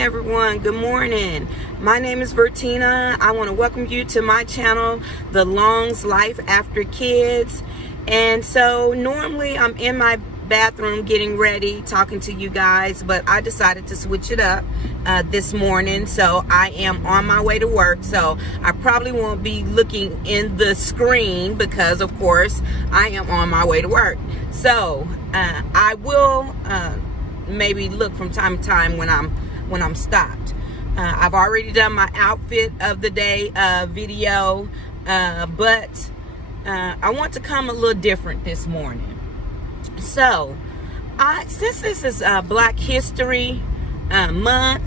everyone. Good morning. My name is Vertina. I want to welcome you to my channel, The Long's Life After Kids. And so normally I'm in my bathroom getting ready, talking to you guys, but I decided to switch it up this morning. So I am on my way to work. So I probably won't be looking in the screen because, of course, I am on my way to work. So I will maybe look from time to time when I'm stopped. I've already done my outfit of the day video, but I want to come a little different this morning. So since this is Black History Month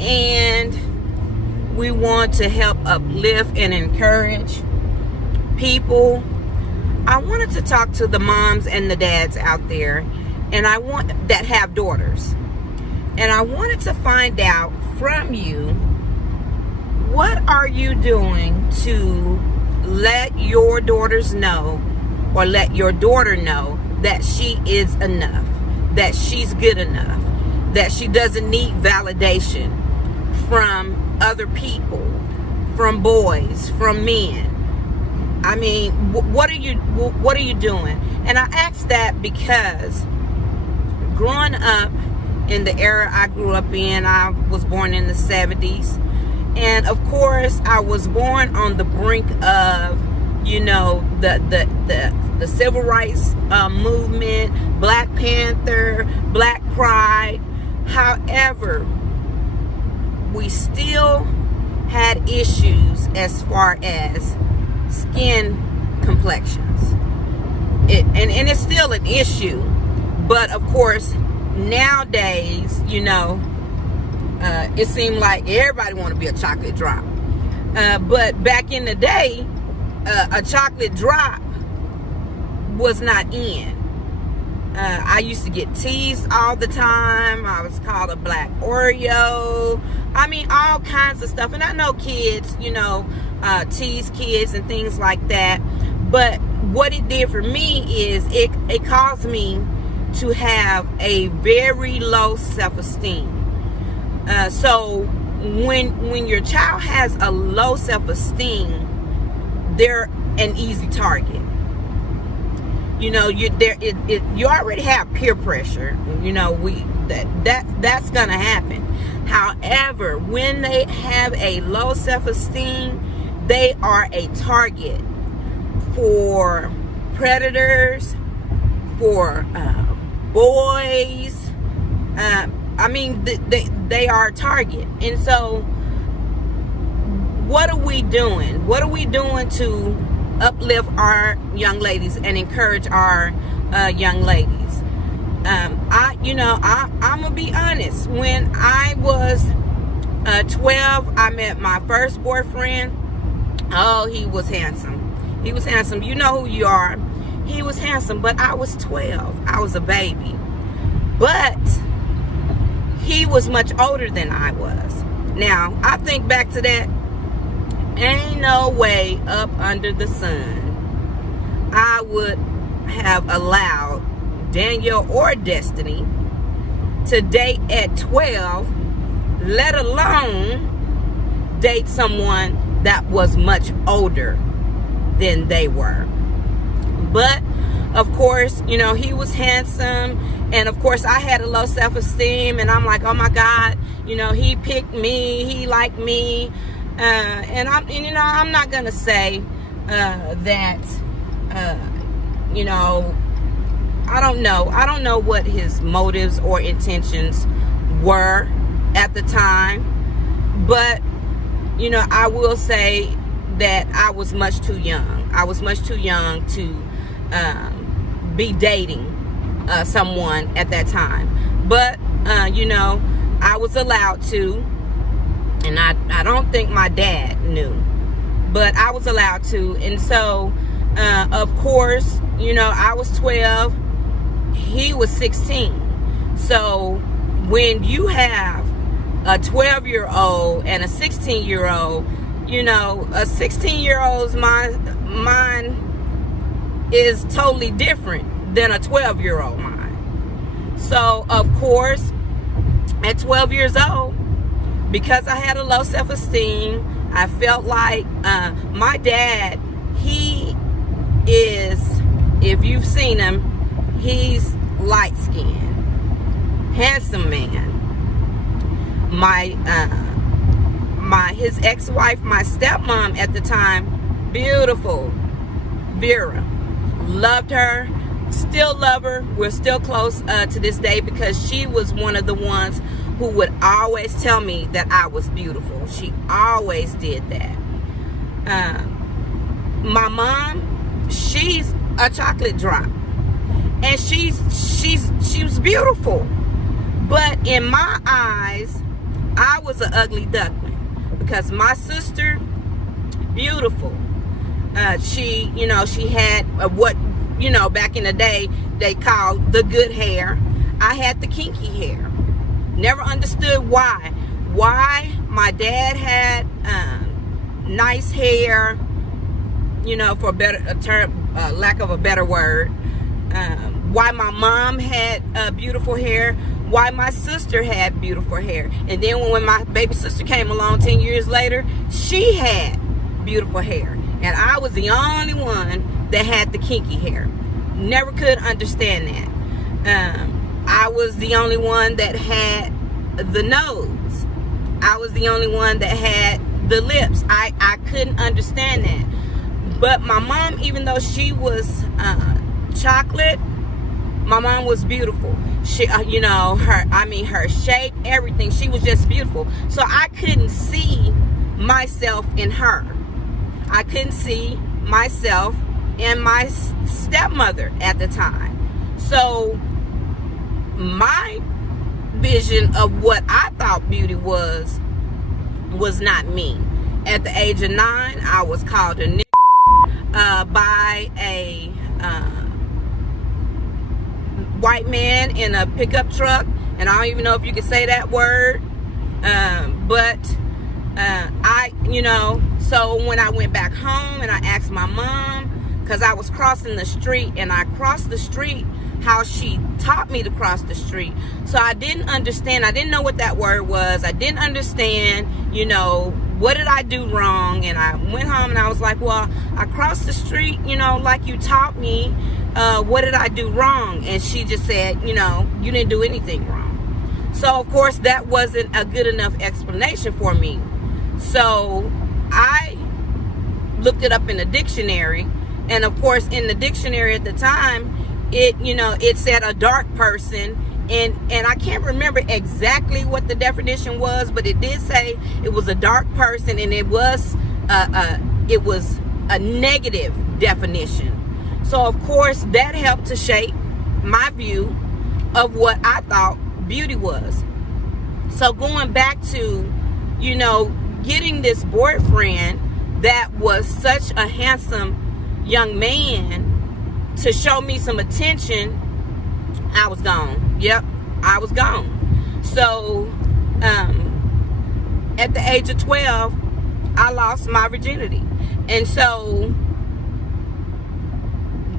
and we want to help uplift and encourage people, I wanted to talk to the moms and the dads out there and that have daughters. And I wanted to find out from you, what are you doing to let your daughters know, or let your daughter know, that she is enough, that she's good enough, that she doesn't need validation from other people, from boys, from men? I mean, what are you doing? And I ask that because growing up in the era I grew up in, I was born in the 70s. And of course, I was born on the brink of, you know, the civil rights movement, Black Panther, Black Pride. However, we still had issues as far as skin complexions. And it's still an issue. But of course, nowadays, you know, it seemed like everybody want to be a chocolate drop. But back in the day, a chocolate drop was not in. I used to get teased all the time. I was called a black Oreo. I mean, all kinds of stuff. And I know kids, you know, tease kids and things like that. But what it did for me is it caused me to have a very low self-esteem. So when your child has a low self-esteem, they're an easy target. You know, you already have peer pressure. You know, that's gonna happen. However, when they have a low self-esteem, they are a target for predators, for boys. I mean, they are a target. And so what are we doing? What are we doing to uplift our young ladies and encourage our young ladies? I'm gonna be honest. When I was 12, I met my first boyfriend. Oh, he was handsome. He was handsome. You know who you are. He was handsome, but I was 12. I was a baby. But he was much older than I was. Now, I think back to that. Ain't no way up under the sun I would have allowed Daniel or Destiny to date at 12, let alone date someone that was much older than they were. But of course, you know, he was handsome, and of course I had a low self-esteem, and I'm like, oh my God, you know, he picked me, he liked me, and I'm not gonna say that you know, I don't know what his motives or intentions were at the time, but you know, I will say that I was much too young. I was much too young to be dating someone at that time. But you know, I was allowed to, and I don't think my dad knew, but I was allowed to. And so of course, you know, I was 12, he was 16. So when you have a 12-year-old and a 16-year-old, you know, a 16-year-old's mind is totally different than a 12-year-old mind. So of course, at 12 years old, because I had a low self-esteem, I felt like my dad, he is, if you've seen him, he's light-skinned, handsome man. His ex-wife, my stepmom at the time, beautiful, Vera, loved her, still love her. We're still close to this day, because she was one of the ones who would always tell me that I was beautiful. She always did that. My mom, she's a chocolate drop, and she was beautiful, but in my eyes, I was an ugly duckling, because my sister, beautiful. She had what, back in the day, they called the good hair. I had the kinky hair. Never understood why. Why my dad had nice hair, for a term, lack of a better word. Why my mom had beautiful hair. Why my sister had beautiful hair. And then when my baby sister came along 10 years later, she had beautiful hair. And I was the only one that had the kinky hair. Never could understand that. I was the only one that had the nose. I was the only one that had the lips. I couldn't understand that. But my mom, even though she was chocolate, my mom was beautiful. She, her shape, everything. She was just beautiful. So I couldn't see myself in her. I couldn't see myself in my stepmother at the time. So my vision of what I thought beauty was not me. At the age of 9, I was called a nigger by a white man in a pickup truck, and I don't even know if you can say that word, so when I went back home and I asked my mom, because I was crossing the street, and I crossed the street how she taught me to cross the street. So I didn't understand. I didn't know what that word was. I didn't understand, what did I do wrong? And I went home and I was like, well, I crossed the street, like you taught me. What did I do wrong? And she just said, you didn't do anything wrong. So of course that wasn't a good enough explanation for me. So I looked it up in the dictionary, and of course in the dictionary at the time, it said a dark person, and I can't remember exactly what the definition was, but it did say it was a dark person, and it was a negative definition. So of course that helped to shape my view of what I thought beauty was. So going back to, getting this boyfriend that was such a handsome young man to show me some attention, I was gone. Yep, I was gone. So at the age of 12, I lost my virginity. And so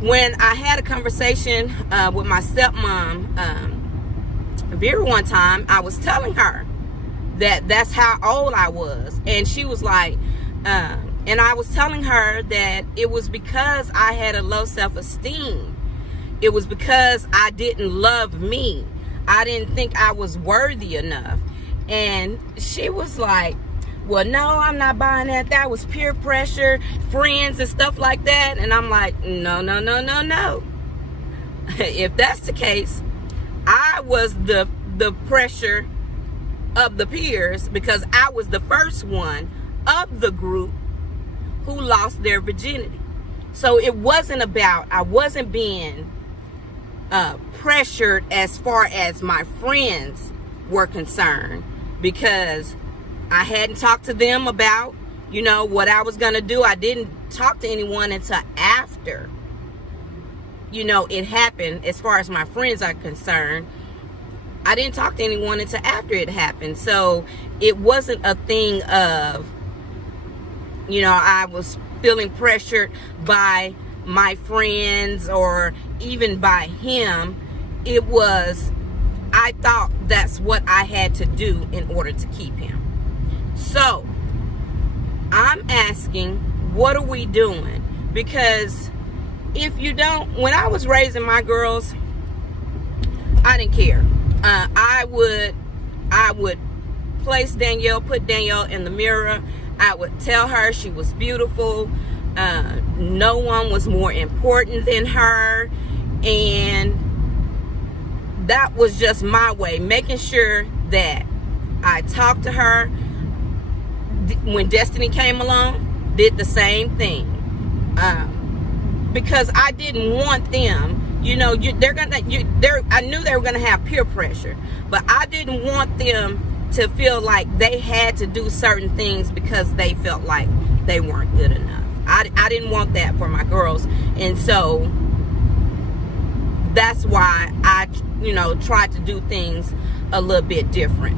when I had a conversation with my stepmom, Vera, one time, I was telling her that that's how old I was. And she was like, and I was telling her that it was because I had a low self-esteem. It was because I didn't love me. I didn't think I was worthy enough. And she was like, well, no, I'm not buying that. That was peer pressure, friends and stuff like that. And I'm like, no. If that's the case, I was the pressure of the peers, because I was the first one of the group who lost their virginity. So it wasn't about, I wasn't being pressured as far as my friends were concerned, because I hadn't talked to them about, what I was going to do. I didn't talk to anyone until after, it happened. As far as my friends are concerned, I didn't talk to anyone until after it happened. So it wasn't a thing of, I was feeling pressured by my friends or even by him. It was, I thought that's what I had to do in order to keep him. So I'm asking, what are we doing? Because if you don't, when I was raising my girls, I didn't care. I would place Danielle, put Danielle in the mirror. I would tell her she was beautiful. No one was more important than her. And that was just my way, making sure that I talked to her. When Destiny came along, did the same thing. Because I didn't want them, you know, I knew they were gonna have peer pressure, but I didn't want them to feel like they had to do certain things because they felt like they weren't good enough. I didn't want that for my girls, and so that's why I, you know, tried to do things a little bit different.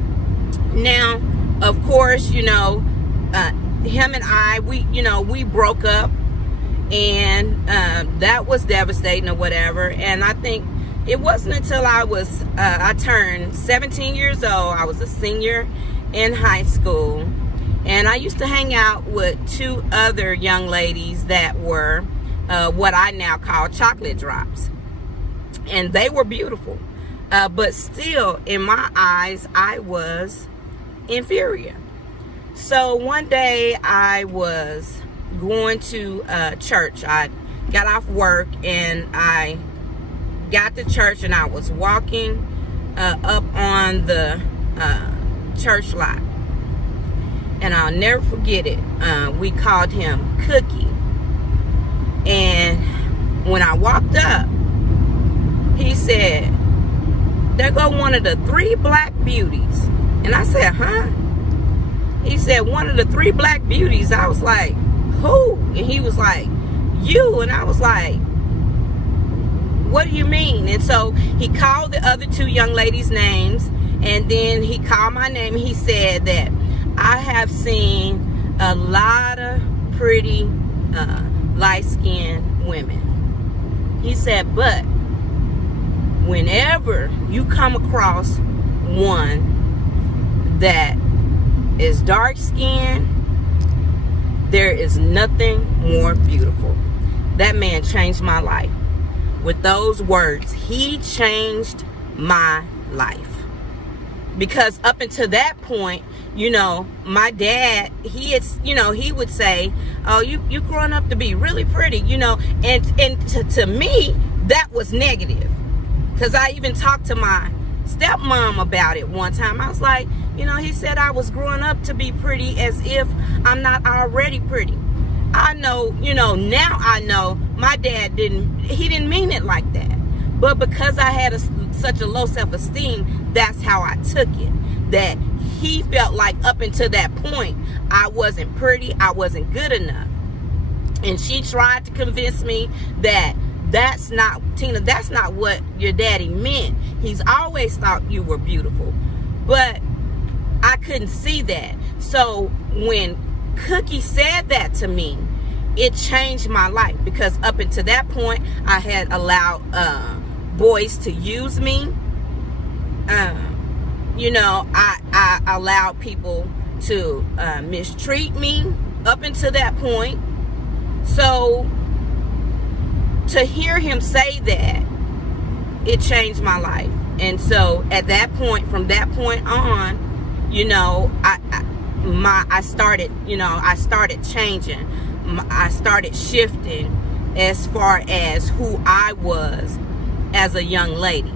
Now, of course, you know, him and I, we broke up, and that was devastating or whatever. And I think it wasn't until I turned 17 years old, I was a senior in high school, and I used to hang out with two other young ladies that were what I now call chocolate drops. And they were beautiful. But still, in my eyes, I was inferior. So one day I was going to church. I got off work and I got to church, and I was walking up on the church lot. And I'll never forget it. We called him Cookie. And when I walked up, he said, "There go one of the 3 black beauties." And I said, "Huh?" He said, "One of the 3 black beauties." I was like, "Who?" And he was like, "You." And I was like, "What do you mean?" And so he called the other 2 young ladies' names, and then he called my name. He said that I have seen a lot of pretty light-skinned women. He said, but whenever you come across one that is dark-skinned, there is nothing more beautiful. That man changed my life. With those words, he changed my life. Because up until that point, you know, my dad, he would say, "Oh, you growing up to be really pretty," you know, and to me, that was negative. Because I even talked to my stepmom about it one time. I was like, you know, he said I was growing up to be pretty, as if I'm not already pretty. I know, you know, now I know my dad didn't mean it like that. But because I had such a low self-esteem, that's how I took it. That he felt like up until that point, I wasn't pretty, I wasn't good enough. And she tried to convince me that that's not, Tina, that's not what your daddy meant. He's always thought you were beautiful. But I couldn't see that. So when Cookie said that to me, it changed my life. Because up until that point, I had allowed boys to use me. You know, I allowed people to mistreat me up until that point. So to hear him say that, it changed my life. And so at that point, from that point on, you know, I started changing. I started shifting as far as who I was as a young lady.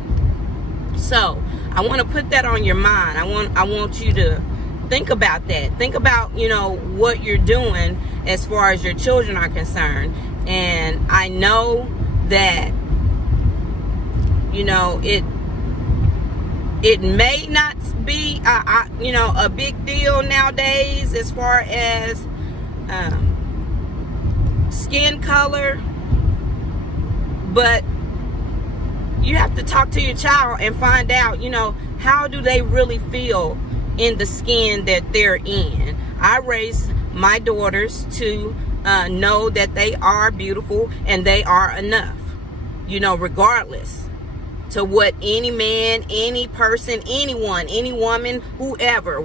So I want to put that on your mind. I want you to think about that. Think about, you know, what you're doing as far as your children are concerned. And I know that, you know, it may not be you know, a big deal nowadays as far as skin color, but you have to talk to your child and find out, you know, how do they really feel in the skin that they're in. I raised my daughters to know that they are beautiful and they are enough, you know, regardless. to what any man, any person, anyone, any woman, whoever,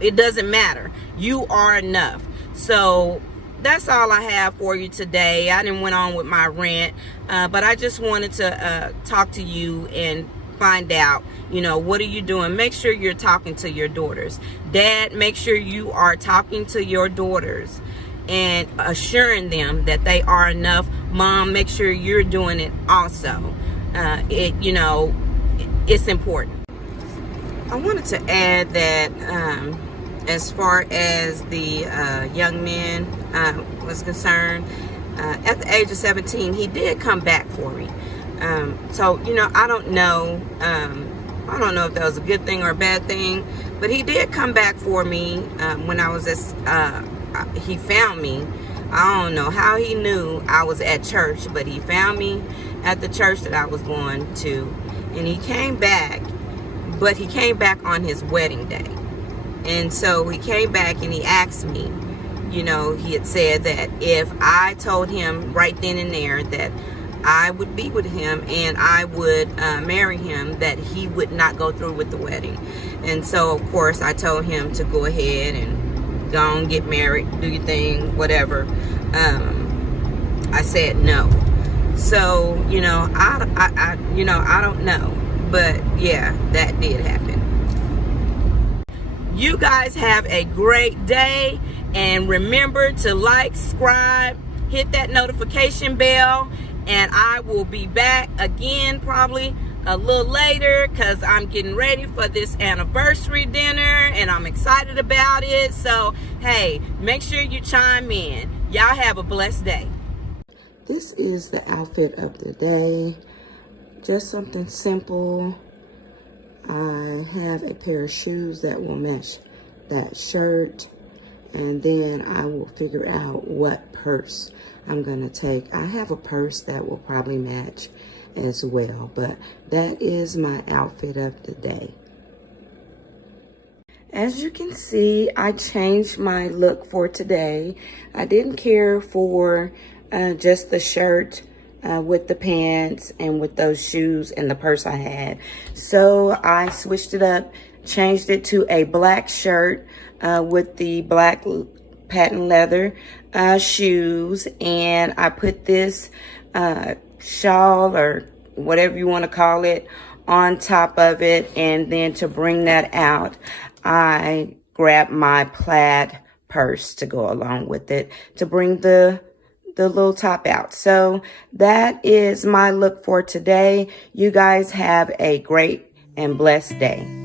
it doesn't matter. You are enough. So that's all I have for you today. I didn't went on with my rant, but I just wanted to talk to you and find out, what are you doing? Make sure you're talking to your daughters. Dad, make sure you are talking to your daughters and assuring them that they are enough. Mom, make sure you're doing it also. It's important. I wanted to add that as far as the young man was concerned, at the age of 17, he did come back for me. So, I don't know. I don't know if that was a good thing or a bad thing, but he did come back for me when I was he found me. I don't know how he knew I was at church, but he found me at the church that I was going to, and he came back, but he came back on his wedding day. And so he came back and he asked me, he had said that if I told him right then and there that I would be with him and I would marry him, that he would not go through with the wedding. And so, of course, I told him to go ahead and go and get married, do your thing, whatever. I said no. So, I don't know. But, yeah, that did happen. You guys have a great day. And remember to like, subscribe, hit that notification bell. And I will be back again probably a little later because I'm getting ready for this anniversary dinner and I'm excited about it. So, hey, make sure you chime in. Y'all have a blessed day. This is the outfit of the day. Just something simple. I have a pair of shoes that will match that shirt. And then I will figure out what purse I'm going to take. I have a purse that will probably match as well. But that is my outfit of the day. As you can see, I changed my look for today. I didn't care for just the shirt with the pants and with those shoes and the purse I had. So I switched it up, changed it to a black shirt with the black patent leather shoes. And I put this shawl or whatever you want to call it on top of it. And then to bring that out, I grabbed my plaid purse to go along with it to bring the little top out. So that is my look for today. You guys have a great and blessed day.